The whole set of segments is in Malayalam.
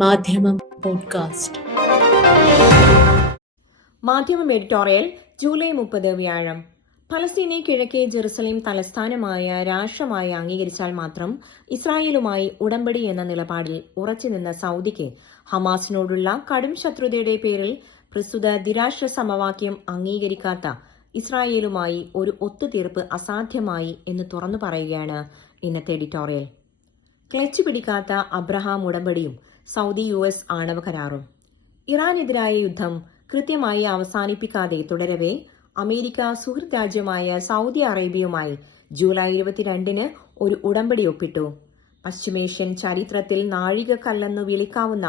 മാധ്യമം പോഡ്കാസ്റ്റ്. മാധ്യമം എഡിറ്റോറിയൽ ജൂലൈ 30 വ്യാഴം. ഫലസ്തീനെ കിഴക്കേ ജെറുസലേം തലസ്ഥാനമായ രാഷ്ട്രമായി അംഗീകരിച്ചാൽ മാത്രം ഇസ്രായേലുമായി ഉടമ്പടി എന്ന നിലപാടിൽ ഉറച്ചുനിന്ന സൗദിക്ക് ഹമാസിനോടുള്ള കടും ശത്രുതയുടെ പേരിൽ പ്രസ്തുത ദ്വിരാഷ്ട്ര സമവാക്യം അംഗീകരിക്കാത്ത ഇസ്രായേലുമായി ഒരു ഒത്തുതീർപ്പ് അസാധ്യമായി എന്ന് തുറന്നു പറയുകയാണ് ഇന്നത്തെ എഡിറ്റോറിയൽ. ക്ലച്ച് പിടിക്കാത്ത അബ്രഹാം ഉടമ്പടിയും സൗദി US ആണവ കരാറും. ഇറാനെതിരായ യുദ്ധം കൃത്യമായി അവസാനിപ്പിക്കാതെ തുടരവേ അമേരിക്ക സുഹൃത്ത് രാജ്യമായ സൗദി അറേബ്യയുമായി ജൂലൈ 22 ഒരു ഉടമ്പടി ഒപ്പിട്ടു. പശ്ചിമേഷ്യൻ ചരിത്രത്തിൽ നാഴികക്കല്ലെന്നു വിളിക്കാവുന്ന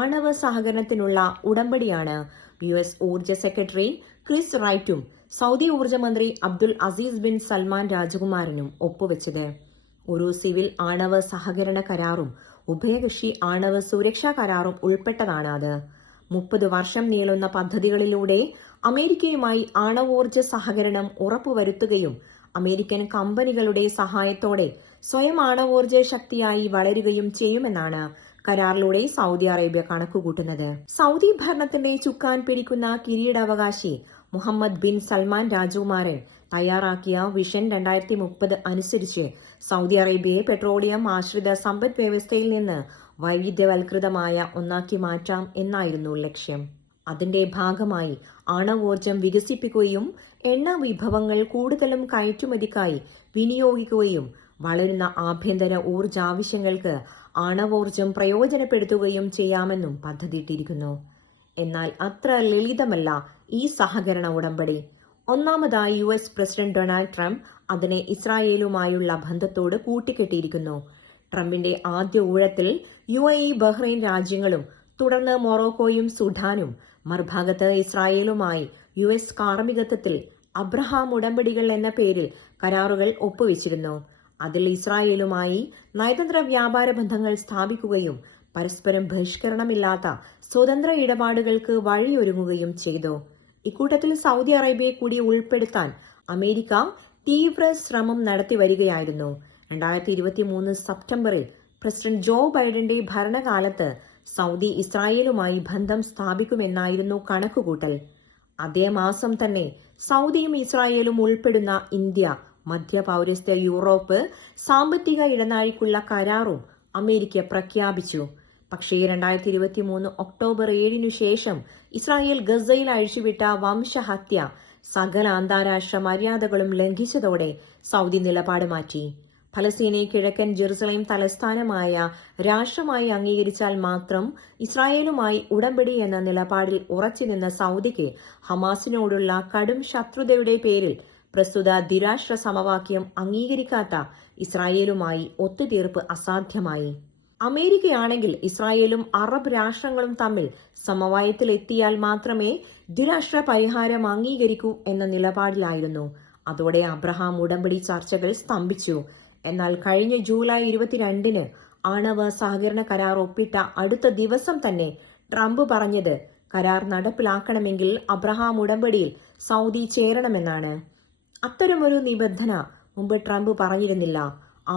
ആണവ സഹകരണത്തിനുള്ള ഉടമ്പടിയാണ് US ഊർജ്ജ സെക്രട്ടറി ക്രിസ് റൈറ്റും സൗദി ഊർജ്ജ മന്ത്രി അബ്ദുൽ അസീസ് ബിൻ സൽമാൻ രാജകുമാരനും ഒപ്പുവെച്ചത്. ഒരു സിവിൽ ആണവ സഹകരണ കരാറും ഉഭയകക്ഷി ആണവ സുരക്ഷാ കരാറും ഉൾപ്പെട്ടതാണ് അത്. 30 വർഷം നീളുന്ന പദ്ധതികളിലൂടെ അമേരിക്കയുമായി ആണവോർജ്ജ സഹകരണം ഉറപ്പുവരുത്തുകയും അമേരിക്കൻ കമ്പനികളുടെ സഹായത്തോടെ സ്വയം ആണവോർജ്ജ ശക്തിയായി വളരുകയും ചെയ്യുമെന്നാണ് കരാറിലൂടെ സൗദി അറേബ്യ കണക്കുകൂട്ടുന്നത്. സൗദി ഭരണത്തിന്റെ ചുക്കാൻ പിടിക്കുന്ന കിരീടാവകാശി മുഹമ്മദ് ബിൻ സൽമാൻ രാജകുമാരൻ തയ്യാറാക്കിയ വിഷൻ 2030 അനുസരിച്ച് സൗദി അറേബ്യയെ പെട്രോളിയം ആശ്രിത സമ്പദ് വ്യവസ്ഥയിൽ നിന്ന് വൈവിധ്യവൽകൃതമായ ഒന്നാക്കി മാറ്റാം എന്നായിരുന്നു ലക്ഷ്യം. അതിന്റെ ഭാഗമായി ആണവോർജ്ജം വികസിപ്പിക്കുകയും എണ്ണ വിഭവങ്ങൾ കൂടുതലും കയറ്റുമതിക്കായി വിനിയോഗിക്കുകയും വളരുന്ന ആഭ്യന്തര ഊർജാവശ്യങ്ങൾക്ക് ആണവോർജ്ജം പ്രയോജനപ്പെടുത്തുകയും ചെയ്യാമെന്നും പദ്ധതിയിട്ടിരിക്കുന്നു. എന്നാൽ അത്ര ലളിതമല്ല ഈ സഹകരണ ഉടമ്പടി. ഒന്നാമതായി US പ്രസിഡന്റ് ഡൊണാൾഡ് ട്രംപ് അതിനെ ഇസ്രായേലുമായുള്ള ബന്ധത്തോട് കൂട്ടിക്കെട്ടിയിരിക്കുന്നു. ട്രംപിന്റെ ആദ്യ ഊഴത്തിൽ UAE ബഹ്റൈൻ രാജ്യങ്ങളും തുടർന്ന് മൊറോക്കോയും സുഡാനും മറുഭാഗത്ത് ഇസ്രായേലുമായി US കാർമ്മികത്വത്തിൽ അബ്രഹാം ഉടമ്പടികൾ എന്ന പേരിൽ കരാറുകൾ ഒപ്പുവെച്ചിരുന്നു. അതിൽ ഇസ്രായേലുമായി നയതന്ത്ര വ്യാപാര ബന്ധങ്ങൾ സ്ഥാപിക്കുകയും പരസ്പരം ബഹിഷ്കരണമില്ലാത്ത സ്വതന്ത്ര ഇടപാടുകൾക്ക് വഴിയൊരുങ്ങുകയും ചെയ്തു. ഇക്കൂട്ടത്തിൽ സൗദി അറേബ്യയെ കൂടി ഉൾപ്പെടുത്താൻ അമേരിക്ക തീവ്ര ശ്രമം നടത്തി വരികയായിരുന്നു. 2023 സെപ്റ്റംബറിൽ പ്രസിഡന്റ് ജോ ബൈഡന്റെ ഭരണകാലത്ത് സൗദി ഇസ്രായേലുമായി ബന്ധം സ്ഥാപിക്കുമെന്നായിരുന്നു കണക്കുകൂട്ടൽ. അതേ മാസം തന്നെ സൗദിയും ഇസ്രായേലും ഉൾപ്പെടുന്ന ഇന്ത്യ, മധ്യ പൗരസ്ത്യ യൂറോപ്പ് സാമ്പത്തിക ഇടനാഴിക്കുള്ള കരാറും അമേരിക്ക പ്രഖ്യാപിച്ചു. പക്ഷേ 2023 ഒക്ടോബർ 7 ശേഷം ഇസ്രായേൽ ഗസയിൽ അഴിച്ചുവിട്ട വംശഹത്യ സകല അന്താരാഷ്ട്ര മര്യാദകളും ലംഘിച്ചതോടെ സൗദി നിലപാട് മാറ്റി. ഫലസ്തീനെ കിഴക്കൻ ജെറുസലേം തലസ്ഥാനമായ രാഷ്ട്രമായി അംഗീകരിച്ചാൽ മാത്രം ഇസ്രായേലുമായി ഉടമ്പടി എന്ന നിലപാടിൽ ഉറച്ചുനിന്ന സൗദിക്ക് ഹമാസിനോടുള്ള കടും ശത്രുതയുടെ പേരിൽ പ്രസ്തുത ദ്വിരാഷ്ട്ര സമവാക്യം അംഗീകരിക്കാത്ത ഇസ്രായേലുമായി ഒത്തുതീർപ്പ് അസാധ്യമായി. അമേരിക്കയാണെങ്കിൽ ഇസ്രായേലും അറബ് രാഷ്ട്രങ്ങളും തമ്മിൽ സമവായത്തിലെത്തിയാൽ മാത്രമേ ദ്വിരാഷ്ട്ര പരിഹാരം അംഗീകരിക്കൂ എന്ന നിലപാടിലായിരുന്നു. അതോടെ അബ്രഹാം ഉടമ്പടി ചർച്ചകൾ സ്തംഭിച്ചു. എന്നാൽ കഴിഞ്ഞ ജൂലൈ 22 ആണവ സഹകരണ കരാർ ഒപ്പിട്ട അടുത്ത ദിവസം തന്നെ ട്രംപ് പറഞ്ഞത് കരാർ നടപ്പിലാക്കണമെങ്കിൽ അബ്രഹാം ഉടമ്പടിയിൽ സൗദി ചേരണമെന്നാണ്. അത്തരമൊരു നിബന്ധന മുമ്പ് ട്രംപ് പറഞ്ഞിരുന്നില്ല.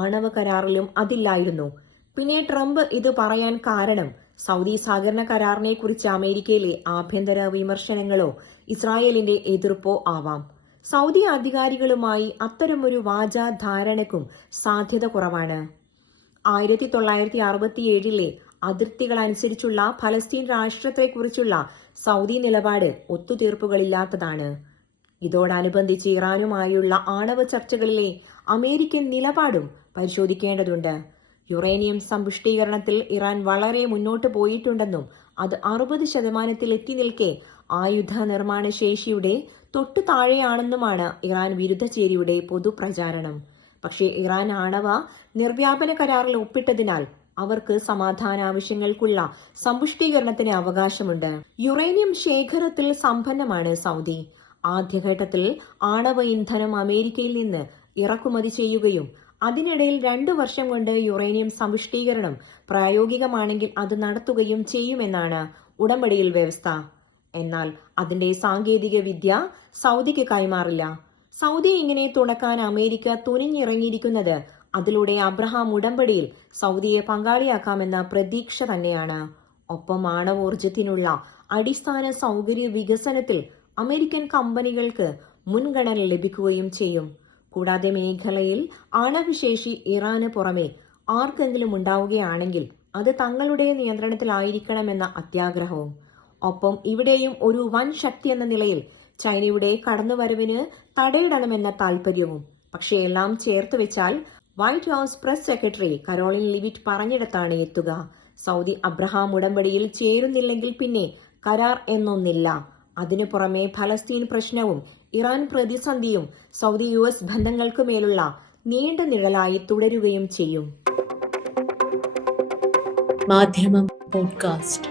ആണവ കരാറിലും അതില്ലായിരുന്നു. പിന്നെ ട്രംപ് ഇത് പറയാൻ കാരണം സൗദി സഹകരണ കരാറിനെ കുറിച്ച് അമേരിക്കയിലെ ആഭ്യന്തര വിമർശനങ്ങളോ ഇസ്രായേലിന്റെ എതിർപ്പോ ആവാം. സൗദി അധികാരികളുമായി അത്തരമൊരു വാചാധാരണയ്ക്കും സാധ്യത കുറവാണ്. 1967 അതിർത്തികളനുസരിച്ചുള്ള ഫലസ്തീൻ രാഷ്ട്രത്തെക്കുറിച്ചുള്ള സൗദി നിലപാട് ഒത്തുതീർപ്പുകളില്ലാത്തതാണ്. ഇതോടനുബന്ധിച്ച് ഇറാനുമായുള്ള ആണവ ചർച്ചകളിലെ അമേരിക്കൻ നിലപാടും പരിശോധിക്കേണ്ടതുണ്ട്. യുറേനിയം സമ്പുഷ്ടീകരണത്തിൽ ഇറാൻ വളരെ മുന്നോട്ട് പോയിട്ടുണ്ടെന്നും അത് 60% എത്തി നിൽക്കെ ആയുധ നിർമ്മാണ ശേഷിയുടെ തൊട്ടു താഴെയാണെന്നുമാണ് ഇറാൻ വിരുദ്ധ ചേരിയുടെ പൊതുപ്രചാരണം. പക്ഷേ ഇറാൻ ആണവ നിർവ്യാപന കരാറിൽ ഒപ്പിട്ടതിനാൽ അവർക്ക് സമാധാനാവശ്യങ്ങൾക്കുള്ള സമ്പുഷ്ടീകരണത്തിന് അവകാശമുണ്ട്. യുറേനിയം ശേഖരത്തിൽ സമ്പന്നമാണ് സൗദി. ആദ്യഘട്ടത്തിൽ ആണവ ഇന്ധനം അമേരിക്കയിൽ നിന്ന് ഇറക്കുമതി ചെയ്യുകയും അതിനിടയിൽ 2 വർഷം കൊണ്ട് യുറേനിയം സമ്പുഷ്ടീകരണം പ്രായോഗികമാണെങ്കിൽ അത് നടത്തുകയും ചെയ്യുമെന്നാണ് ഉടമ്പടിയിൽ വ്യവസ്ഥ. എന്നാൽ അതിന്റെ സാങ്കേതിക വിദ്യ സൗദിക്ക് കൈമാറില്ല. സൗദി ഇങ്ങനെ തുണക്കാൻ അമേരിക്ക തുനിഞ്ഞിറങ്ങിയിരിക്കുന്നത് അതിലൂടെ അബ്രഹാം ഉടമ്പടിയിൽ സൗദിയെ പങ്കാളിയാക്കാമെന്ന പ്രതീക്ഷ തന്നെയാണ്. ഒപ്പം ആണവോർജത്തിനുള്ള അടിസ്ഥാന സൗകര്യ വികസനത്തിൽ അമേരിക്കൻ കമ്പനികൾക്ക് മുൻഗണന ലഭിക്കുകയും ചെയ്യും. കൂടാതെ മേഖലയിൽ ആണവശേഷി ഇറാന് പുറമെ ആർക്കെങ്കിലും ഉണ്ടാവുകയാണെങ്കിൽ അത് തങ്ങളുടെ നിയന്ത്രണത്തിലായിരിക്കണമെന്ന അത്യാഗ്രഹവും. ഒപ്പം ഇവിടെയും ഒരു വൻ ശക്തി എന്ന നിലയിൽ ചൈനയുടെ കടന്നുവരവിന് തടയിടണമെന്ന താൽപര്യവും. പക്ഷേ എല്ലാം ചേർത്ത് വെച്ചാൽ White House press secretary Karoline Leavitt പറഞ്ഞിടത്താണ് എത്തുക. സൗദി അബ്രഹാം ഉടമ്പടിയിൽ ചേരുന്നില്ലെങ്കിൽ പിന്നെ കരാർ എന്നൊന്നില്ല. അതിനു പുറമെ ഫലസ്തീൻ പ്രശ്നവും ഇറാൻ പ്രതിസന്ധിയും സൗദി US ബന്ധങ്ങൾക്ക് മേലുള്ള നീണ്ട നിഴലായി തുടരുകയും ചെയ്യും. മാധ്യമം പോഡ്കാസ്റ്റ്.